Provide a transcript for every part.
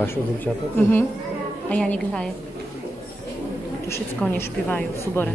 Vašu dziewczata? A Janik hraje. Tu wszystko oni śpiewają w súbore.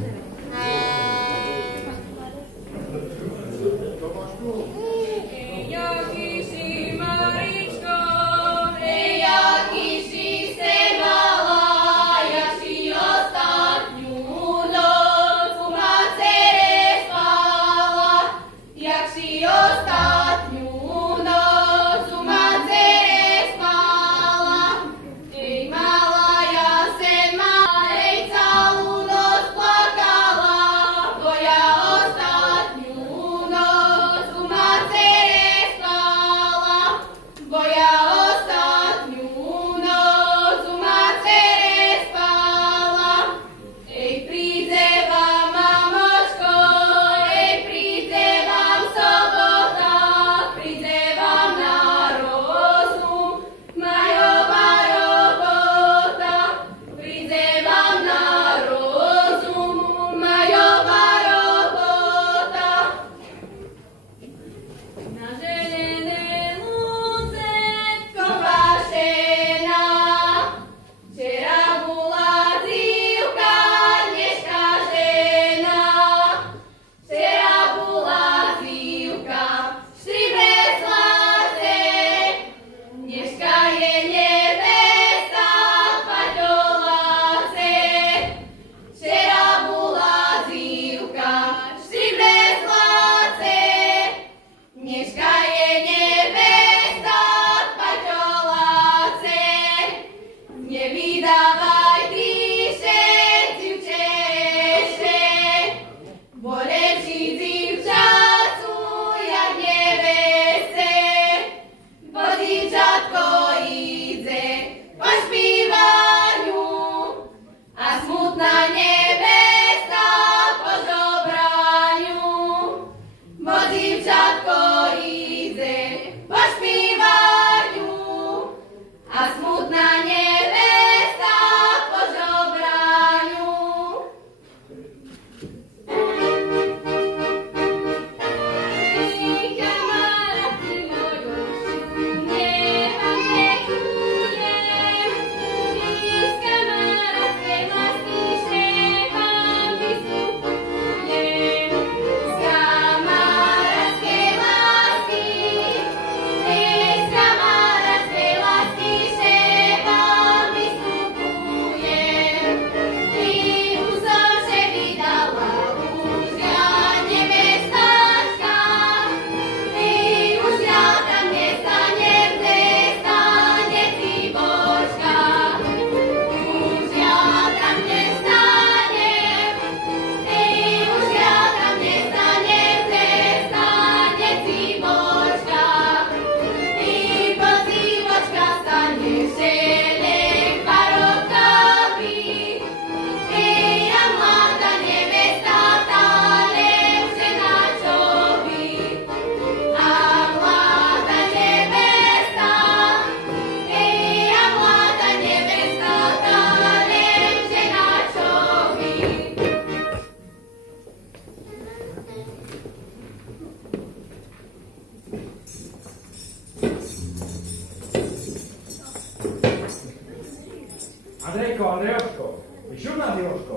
Andrejoško, vyšurná Miloško,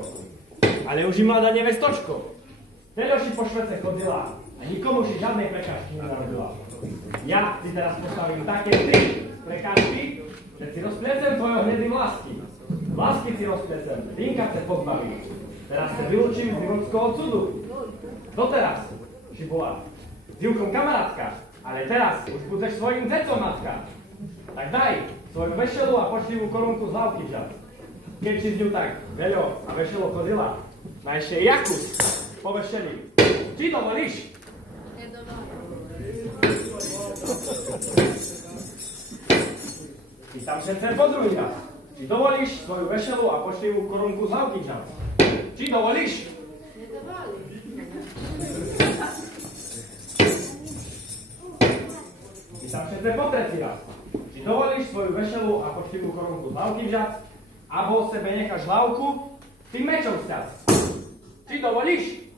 ale už je mladá nevestočko. Teďo si po švece chodila a nikomu si žiadnej prekážky nenarodila. Ja si teraz postavím také 3 prekážky, že si rozpliecem tvojho hnedým lásky. Lásky si rozpliecem, Linka se pozbaví. Teraz se vylúčim z Miločského cudu. Doteraz si bola s Júkom kamarátka, ale teraz už budeš svojím decom matka. Tak daj svoju vešelu a poštivú korunku z Laukýča. Keď si z ňu tak veľo a vešelo chodila, má ešte jakus po vešeli. Či dovolíš? Pýtam sa po druhý raz. Či dovolíš svoju vešelu a poštivú korunku z Laukýča? Či dovolíš? Pýtam sa po tretí raz. Či dovolíš svoju veselú a počtivú korunku z hlavky vžať, abo sebe necháš hlavku tým mečom sťať. Či dovolíš?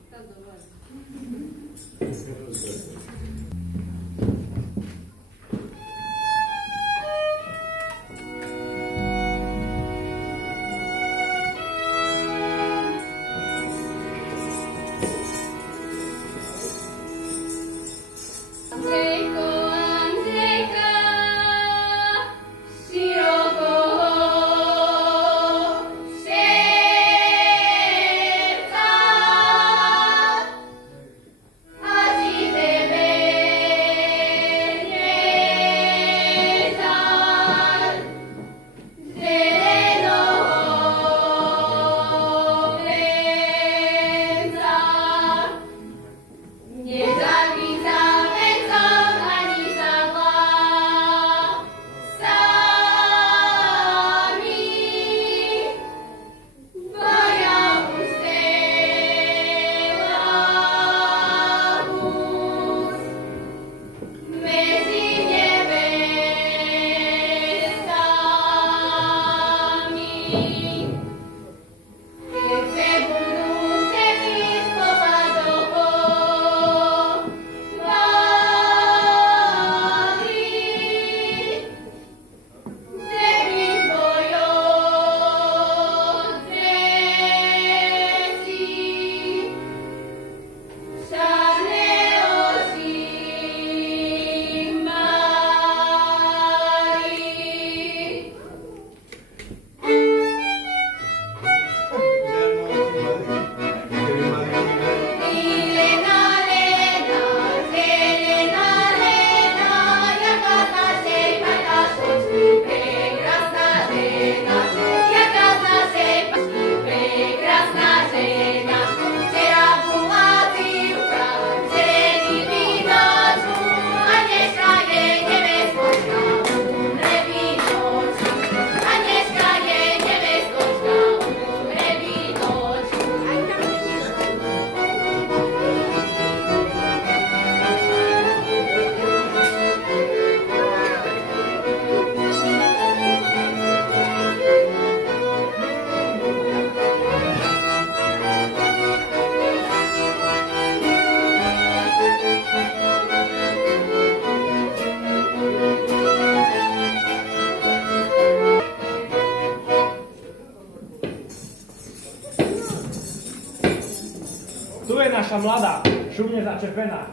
Tu je naša mladá, šumne začepená.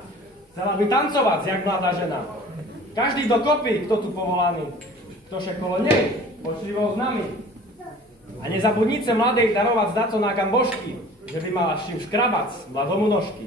Chcela by tancovať, jak mladá žena. Každý dokopy, kto tu povolaný, kto še kolo nej, počlivo s nami. A nezabudnice mladej darovať zdaco na kambožky, že by mala s čím škrabať mladomu nožky.